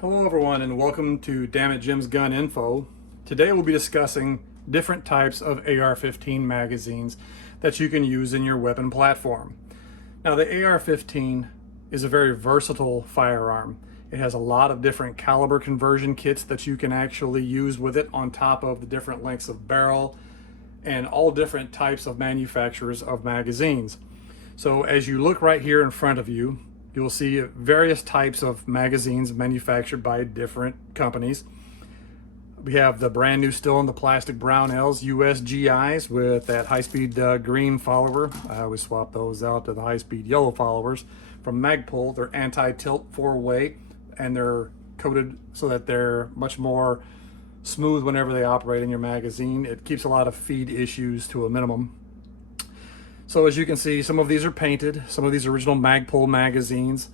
Hello everyone and welcome to Dammit Jim's Gun Info. Today we'll be discussing different types of AR-15 magazines that you can use in your weapon platform. Now the AR-15 is a very versatile firearm. It has a lot of different caliber conversion kits that you can actually use with it on top of the different lengths of barrel and all different types of manufacturers of magazines. So as you look right here in front of you, you'll see various types of magazines manufactured by different companies. We have the brand new, still in the plastic Brownells USGIs with that high-speed green follower. I always swap those out to the high-speed yellow followers from Magpul. They're anti-tilt four-way, and they're coated so that they're much more smooth whenever they operate in your magazine. It keeps a lot of feed issues to a minimum. So as you can see, some of these are painted, some of these original Magpul magazines,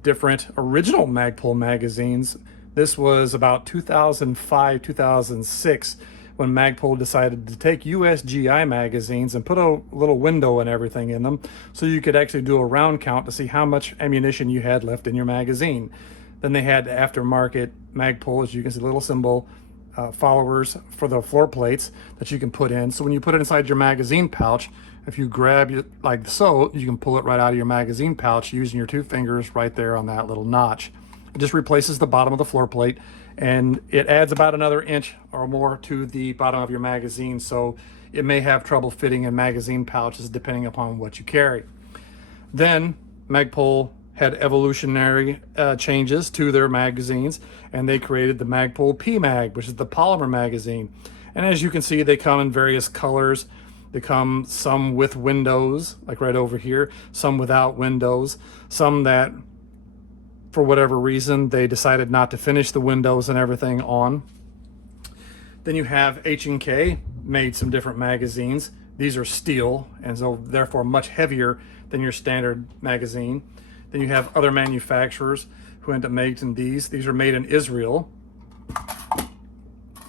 different original Magpul magazines. This was about 2005, 2006 when Magpul decided to take USGI magazines and put a little window and everything in them so you could actually do a round count to see how much ammunition you had left in your magazine. Then they had aftermarket Magpul, as you can see, little symbol, followers for the floor plates that you can put in. So when you put it inside your magazine pouch, if you grab it like so, you can pull it right out of your magazine pouch using your two fingers right there on that little notch. It just replaces the bottom of the floor plate, and it adds about another inch or more to the bottom of your magazine, so it may have trouble fitting in magazine pouches depending upon what you carry. Then Magpul had evolutionary changes to their magazines, and they created the Magpul PMag, which is the polymer magazine. And as you can see, they come in various colors. They come some with windows, like right over here, some without windows, some that, for whatever reason, they decided not to finish the windows and everything on. Then you have H&K made some different magazines. These are steel, and so therefore much heavier than your standard magazine. Then you have other manufacturers who end up making these. These are made in Israel.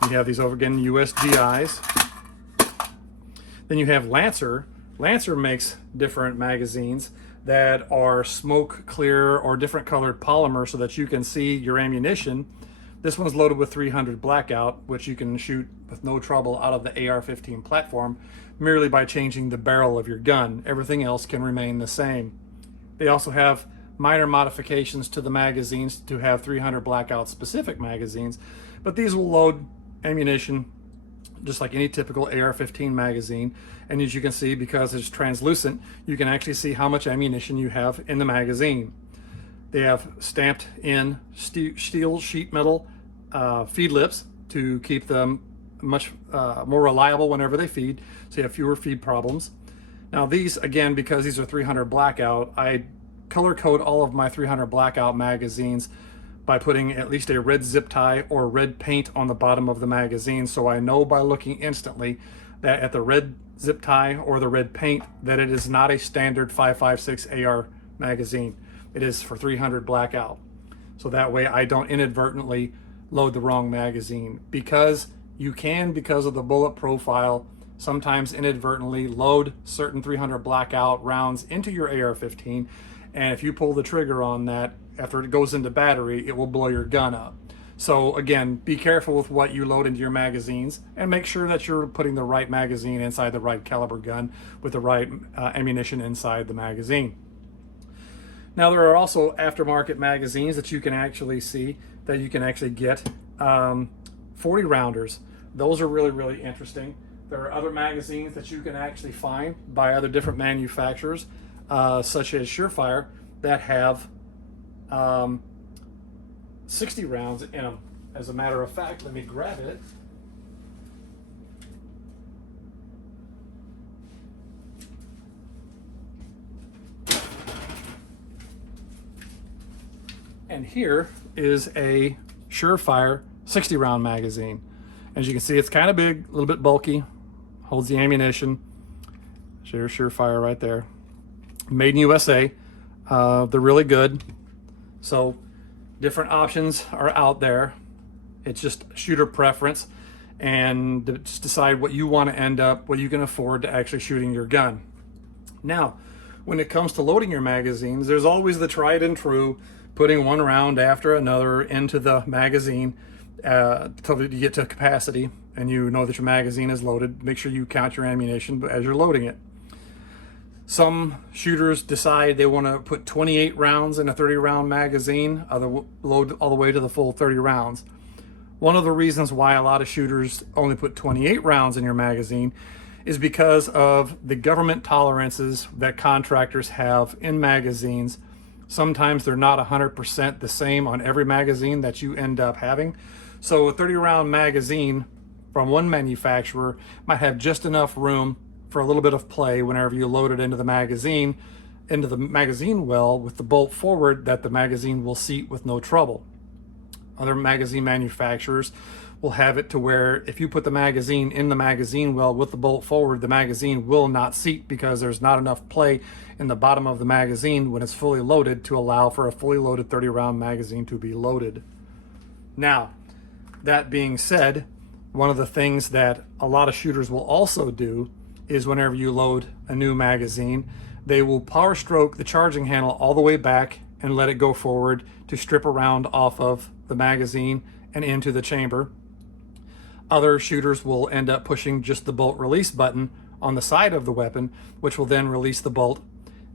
You have these over again, USGIs. Then you have Lancer. Lancer makes different magazines that are smoke clear or different colored polymer so that you can see your ammunition. This one's loaded with 300 blackout, which you can shoot with no trouble out of the AR-15 platform merely by changing the barrel of your gun. Everything else can remain the same. They also have minor modifications to the magazines to have 300 blackout specific magazines, but these will load ammunition just like any typical AR-15 magazine. And as you can see, because it's translucent, you can actually see how much ammunition you have in the magazine. They have stamped in steel sheet metal feed lips to keep them much more reliable whenever they feed, so you have fewer feed problems. Now these, again, because these are 300 blackout, I color code all of my 300 blackout magazines by putting at least a red zip tie or red paint on the bottom of the magazine, so I know by looking instantly that at the red zip tie or the red paint that it is not a standard 5.56 AR magazine. It is for 300 blackout. So that way I don't inadvertently load the wrong magazine, because you can, because of the bullet profile, sometimes inadvertently load certain 300 blackout rounds into your AR-15, and if you pull the trigger on that after it goes into battery, it will blow your gun up. So again, be careful with what you load into your magazines, and make sure that you're putting the right magazine inside the right caliber gun with the right ammunition inside the magazine. Now there are also aftermarket magazines that you can actually see, that you can actually get 40 rounders. Those are really, really interesting. There are other magazines that you can actually find by other different manufacturers, such as Surefire, that have 60 rounds in them. As a matter of fact, let me grab it. And here is a Surefire 60 round magazine. As you can see, it's kind of big, a little bit bulky, holds the ammunition. There's Surefire right there. Made in USA. They're really good. So different options are out there. It's just shooter preference, and just decide what you want to end up, what you can afford to actually shooting your gun. Now, when it comes to loading your magazines, there's always the tried and true, putting one round after another into the magazine until you get to capacity and you know that your magazine is loaded. Make sure you count your ammunition as you're loading it. Some shooters decide they want to put 28 rounds in a 30-round magazine, load all the way to the full 30 rounds. One of the reasons why a lot of shooters only put 28 rounds in your magazine is because of the government tolerances that contractors have in magazines. Sometimes they're not 100% the same on every magazine that you end up having. So a 30-round magazine from one manufacturer might have just enough room for a little bit of play whenever you load it into the magazine well with the bolt forward, that the magazine will seat with no trouble. Other magazine manufacturers will have it to where if you put the magazine in the magazine well with the bolt forward, the magazine will not seat because there's not enough play in the bottom of the magazine when it's fully loaded to allow for a fully loaded 30-round magazine to be loaded. Now, that being said, one of the things that a lot of shooters will also do is whenever you load a new magazine, they will power stroke the charging handle all the way back and let it go forward to strip a round off of the magazine and into the chamber. Other shooters will end up pushing just the bolt release button on the side of the weapon, which will then release the bolt.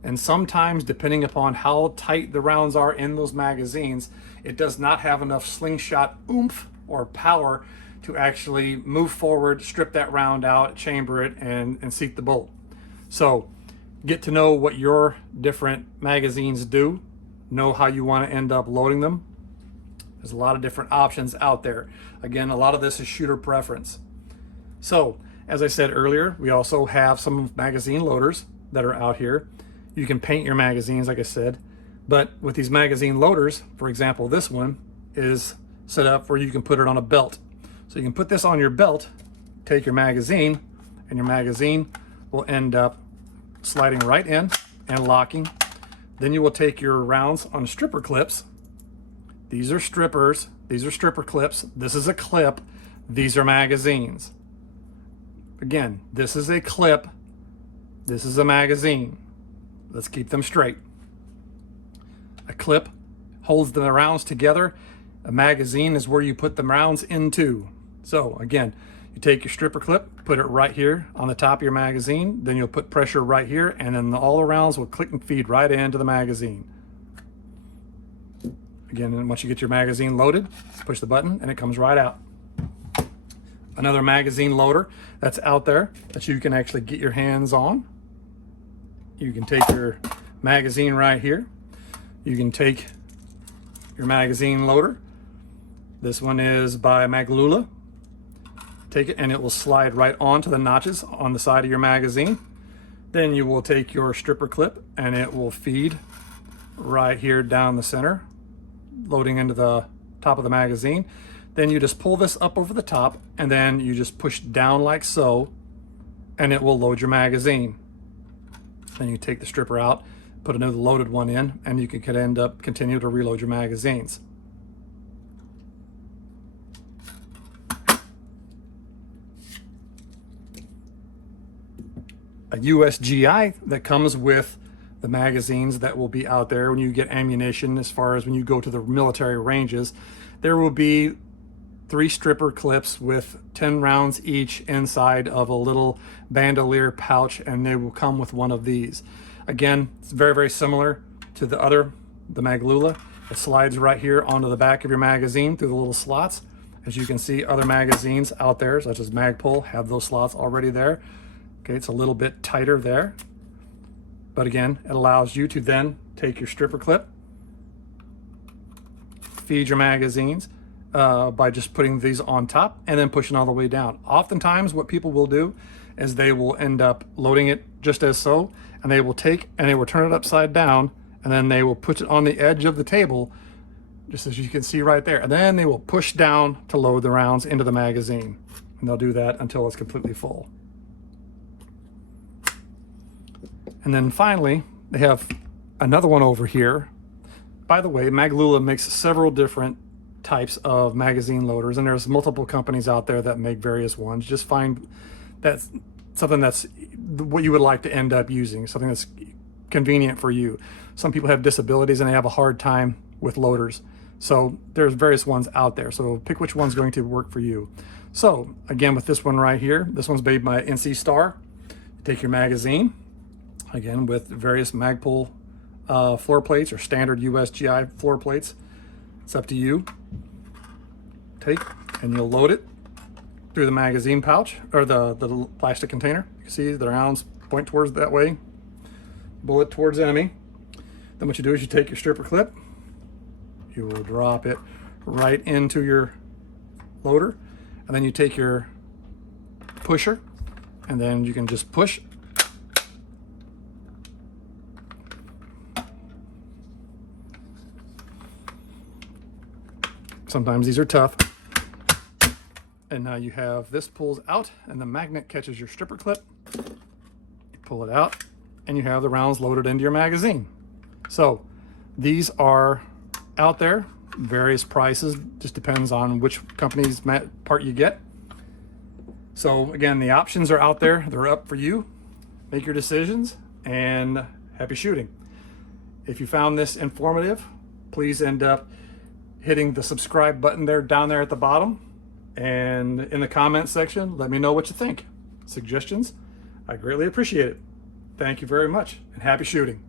And sometimes, depending upon how tight the rounds are in those magazines, it does not have enough slingshot oomph or power to actually move forward, strip that round out, chamber it, and seat the bolt. So get to know what your different magazines do, know how you want to end up loading them. There's a lot of different options out there. Again, a lot of this is shooter preference. So, as I said earlier, we also have some magazine loaders that are out here. You can paint your magazines, like I said, but with these magazine loaders, for example, this one is set up where you can put it on a belt. So you can put this on your belt, take your magazine, and your magazine will end up sliding right in and locking. Then you will take your rounds on stripper clips. These are strippers, these are stripper clips, this is a clip, these are magazines. Again, this is a clip, this is a magazine. Let's keep them straight. A clip holds the rounds together. A magazine is where you put the rounds into. So again, you take your stripper clip, put it right here on the top of your magazine, then you'll put pressure right here, and then all the rounds will click and feed right into the magazine. Again, once you get your magazine loaded, push the button and it comes right out. Another magazine loader that's out there that you can actually get your hands on. You can take your magazine right here. You can take your magazine loader. This one is by Maglula. Take it and it will slide right onto the notches on the side of your magazine. Then you will take your stripper clip and it will feed right here down the center, loading into the top of the magazine. Then you just pull this up over the top and then you just push down like so and it will load your magazine. Then you take the stripper out, put another loaded one in, and you can end up continue to reload your magazines. A USGI that comes with the magazines that will be out there when you get ammunition, as far as when you go to the military ranges, there will be 3 stripper clips with 10 rounds each inside of a little bandolier pouch, and they will come with one of these. Again, it's very, very similar to the Maglula. It slides right here onto the back of your magazine through the little slots. As you can see, other magazines out there, such as Magpul, have those slots already there. Okay, it's a little bit tighter there. But again, it allows you to then take your stripper clip, feed your magazines by just putting these on top and then pushing all the way down. Oftentimes what people will do is they will end up loading it just as so, and they will take and they will turn it upside down, and then they will put it on the edge of the table, just as you can see right there. And then they will push down to load the rounds into the magazine. And they'll do that until it's completely full. And then finally, they have another one over here. By the way, Maglula makes several different types of magazine loaders, and there's multiple companies out there that make various ones. Just find that's something that's what you would like to end up using, something that's convenient for you. Some people have disabilities and they have a hard time with loaders. So there's various ones out there. So pick which one's going to work for you. So again, with this one right here, this one's made by NC Star. Take your magazine, again with various Magpul floor plates or standard USGI floor plates. It's up to you. Take and you'll load it through the magazine pouch or the plastic container. You can see the rounds point towards that way, bullet towards enemy. Then what you do is you take your stripper clip, you will drop it right into your loader, and then you take your pusher and then you can just push. Sometimes these are tough. And now you have this pulls out and the magnet catches your stripper clip. You pull it out and you have the rounds loaded into your magazine. So these are out there, various prices, just depends on which company's part you get. So again, the options are out there, they're up for you. Make your decisions and happy shooting. If you found this informative, please end up hitting the subscribe button down there at the bottom. And in the comments section, let me know what you think. Suggestions, I greatly appreciate it. Thank you very much and happy shooting.